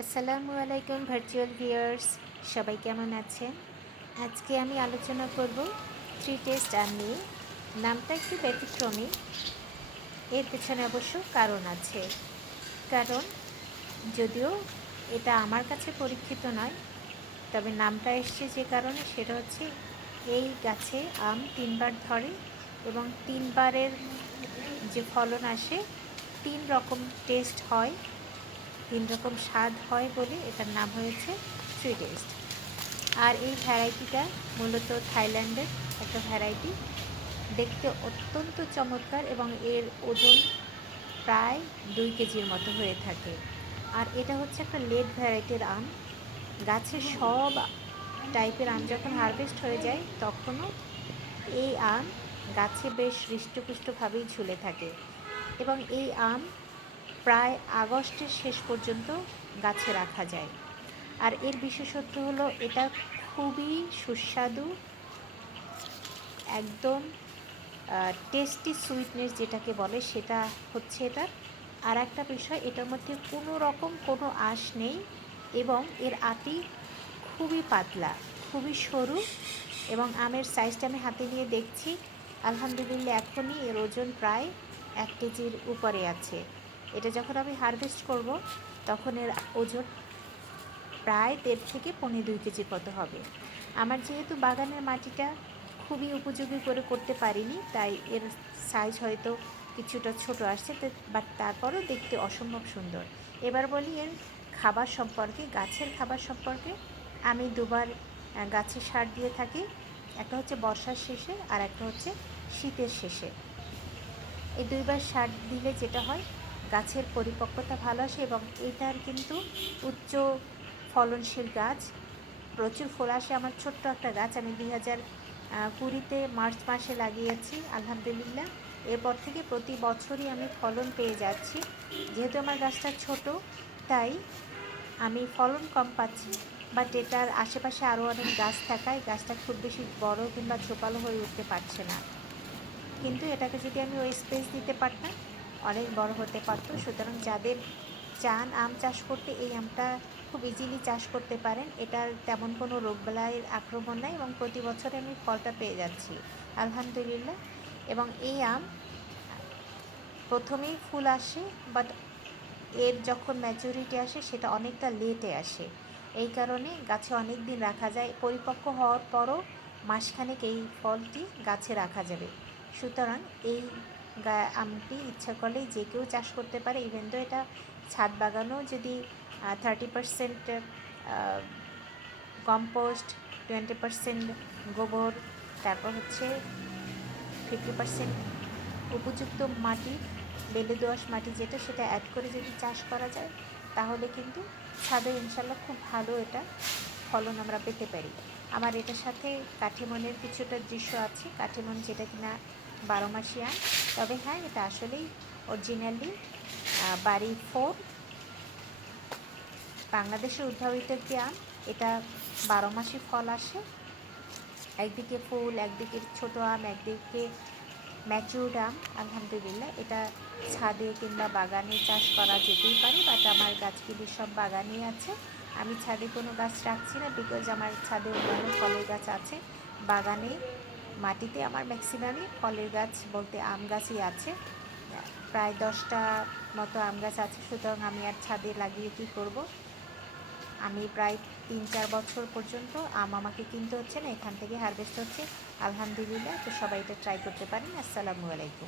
আসসালামু আলাইকুম virtual viewers, সবাই কেমন আছেন? আজকে আমি আলোচনা করব থ্রি টেস্ট আম নিয়ে। নামটা একটু ব্যতিক্রমী, এর পেছনে অবশ্য কারণ আছে। কারণ যদিও এটা আমার কাছে পরীক্ষিত নয়, তবে নামটা এসছে যে কারণে সেটা হচ্ছে এই গাছে আম 3বার ধরে এবং 3বারের যে ফলন আসে 3 রকম টেস্ট হয়, 3 রকম স্বাদ হয় বলে এটার নাম হয়েছে থ্রি টেস্ট। আর এই ভ্যারাইটিটা মূলত থাইল্যান্ডের একটা ভ্যারাইটি, দেখতে অত্যন্ত চমৎকার এবং এর ওজন প্রায় 2 কেজির মতো হয়ে থাকে। আর এটা হচ্ছে একটা লেট ভ্যারাইটির আম। গাছের সব টাইপের আম যখন হারভেস্ট হয়ে যায় তখনও এই আম গাছে বেশ হৃষ্টপুষ্টভাবেই ঝুলে থাকে এবং এই আম প্রায় আগস্টের শেষ পর্যন্ত গাছে রাখা যায়। আর এর বিশেষত্ব হলো এটা খুবই সুস্বাদু, একদম টেস্টি সুইটনেস যেটাকে বলে সেটা হচ্ছে এটার। আর একটা বিষয়, এটার মধ্যে কোনো রকম কোনো আঁশ নেই এবং এর আটি খুবই পাতলা, খুবই সরু এবং আমের সাইজটা আমি হাতে নিয়ে দেখছি, আলহামদুলিল্লাহ এখনই এর ওজন প্রায় 1 কেজির উপরে আছে। এটা যখন আমি হারভেস্ট করব তখন এর ওজন প্রায় 1.5 থেকে 2.25 কেজির মতো হবে। আমার যেহেতু বাগানের মাটিটা খুবই উপযোগী করে করতে পারিনি, তাই এর সাইজ হয়তো কিছুটা ছোট আসছে, বাট তারপরেও দেখতে অসম্ভব সুন্দর। এবার বলি এর খাবার সম্পর্কে, গাছের খাবার সম্পর্কে। আমি দুবার গাছে সার দিয়ে থাকি, একটা হচ্ছে বর্ষার শেষে আর একটা হচ্ছে শীতের শেষে। এই 2বার সার দিলে যেটা হয়, গাছের পরিপক্কতা ভালো আসে এবং এটার কিন্তু উচ্চ ফলনশীল গাছ, প্রচুর ফুল আসে। আমার ছোট্ট একটা গাছ আমি 2020-তে মার্চ মাসে লাগিয়েছি, আলহামদুলিল্লাহ এরপর থেকে প্রতি বছরই আমি ফলন পেয়ে যাচ্ছি। যেহেতু আমার গাছটা ছোট, তাই আমি ফলন কম পাচ্ছি, বাট এটার আশেপাশে আরও অনেক গাছ থাকায় গাছটা খুব বেশি বড় কিংবা ঝোপালো হয়ে উঠতে পারছে না। কিন্তু এটাকে যদি আমি ওই স্পেস দিতে পারতাম, অনেক বড় হতে পারতো। সুতরাং যাদের চান আম চাষ করতে, এই আমটা খুব ইজিলি চাষ করতে পারেন। এটার তেমন কোনো রোগবালাইয়ের আক্রমণ নাই এবং প্রতি বছরে আমি ফলটা পেয়ে যাচ্ছি, আলহামদুলিল্লাহ। এবং এই আম প্রথমেই ফুল আসে, বাট এর যখন ম্যাচুরিটি আসে সেটা অনেকটা লেটে আসে। এই কারণে গাছে অনেক দিন রাখা যায়, পরিপক্ক হওয়ার পরও মাসখানেক এই ফলটি গাছে রাখা যাবে। সুতরাং এই আমটি ইচ্ছা করলেই যে কেউ চাষ করতে পারে। ইভেন তো এটা ছাদ বাগানেও যদি 30% কম্পোস্ট, 20% গোবর, তারপর হচ্ছে 50% উপযুক্ত মাটি, বেলে দোআঁশ মাটি যেটা, সেটা অ্যাড করে যদি চাষ করা যায় তাহলে কিন্তু ছাদে ইনশাল্লাহ খুব ভালো এটা ফলন আমরা পেতে পারি। আমার এটার সাথে কাঠিমনের কিছুটা দৃশ্য আছে, কাঠিমন যেটা কিনা 12 মাসি আম। তবে হ্যাঁ, এটা আসলেই অরিজিনালি বাড়ি 4 বাংলাদেশের উদ্ভাবিত একটি আম। এটা 12 মাসই ফল আসে, একদিকে ফুল, একদিকে ছোট আম, একদিকে ম্যাচিউরড আম। আলহামদুলিল্লাহ এটা ছাদে কিংবা বাগানে চাষ করা যেতেই পারে, বাট আমার গাছগুলি সব বাগানেই আছে। আমি ছাদে কোনো গাছ রাখছি না, বিকজ আমার ছাদে অন্যান্য ফলের গাছ আছে। বাগানে মাটিতে আমার ম্যাক্সিমামই ফলের গাছ বলতে আম গাছই আছে, প্রায় 10টা মতো আম গাছ আছে। সুতরাং আমি আর ছাদে লাগিয়ে কী করব? আমি প্রায় 3-4 বছর পর্যন্ত আম আমাকে কিনতে হচ্ছে না, এখান থেকে হারভেস্ট হচ্ছে, আলহামদুলিল্লাহ। তো সবাই এটা ট্রাই করতে পারেন। আসসালামু আলাইকুম।